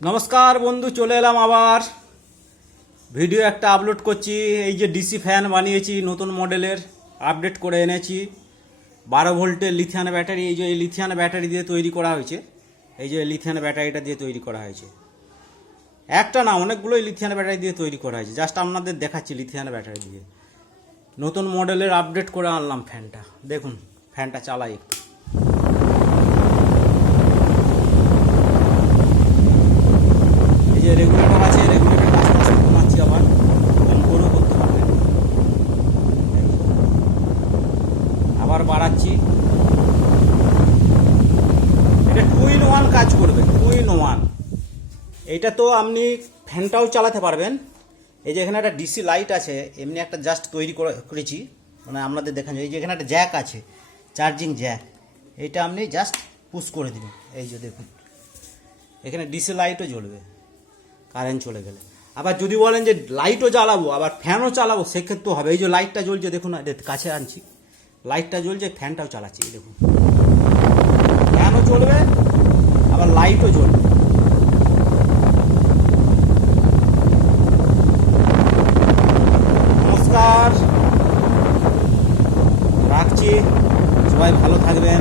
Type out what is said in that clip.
নমস্কার বন্ধু, চলে এলাম আবার ভিডিও একটা আপলোড করছি। এই যে ডিসি ফ্যান বানিয়েছি, নতুন মডেলের আপডেট করে এনেছি। 12 ভোল্টের লিথিয়াম ব্যাটারি, এই যে এই লিথিয়াম ব্যাটারি দিয়ে তৈরি করা হয়েছে। এই যে লিথিয়াম ব্যাটারিটা দিয়ে তৈরি করা হয়েছে, একটা না অনেকগুলোই লিথিয়াম ব্যাটারি দিয়ে তৈরি করা হয়েছে। জাস্ট আপনাদের দেখাচ্ছি লিথিয়াম ব্যাটারি দিয়ে নতুন মডেলের আপডেট করে আনলাম ফ্যানটা। দেখুন ফ্যানটা চালাই একটু। এই যে রেগুলেটর আছে, রেগুলেটর আস্তে আস্তে কমাচ্ছি, আবার কম করেও করতে পারবে, আবার বাড়াচ্ছি। এটা 2 in 1 কাজ করবে, 2 in 1। এইটা তো আপনি ফ্যানটাও চালাতে পারবেন। এই যে এখানে একটা ডিসি লাইট আছে, এমনি একটা জাস্ট তৈরি করেছি, মানে আপনাদের দেখান। এই যে এখানে একটা জ্যাক আছে, চার্জিং জ্যাক, এইটা আপনি জাস্ট পুশ করে দিবেন। এই যে দেখুন এখানে ডিসি লাইটও জ্বলবে কারেন্ট চলে গেলে। আবার যদি বলেন যে লাইটও জ্বালাবো আবার ফ্যানও চালাবো, সেক্ষেত্রেও হবে। এই যে লাইটটা জ্বলছে দেখুন, কাছে আনছি, লাইটটা জ্বলছে, ফ্যানটাও চালাচ্ছি, এই দেখুন ফ্যানও চলবে আবার লাইটও জ্বলবে। নমস্কার, রাখছি, সবাই ভালো থাকবেন।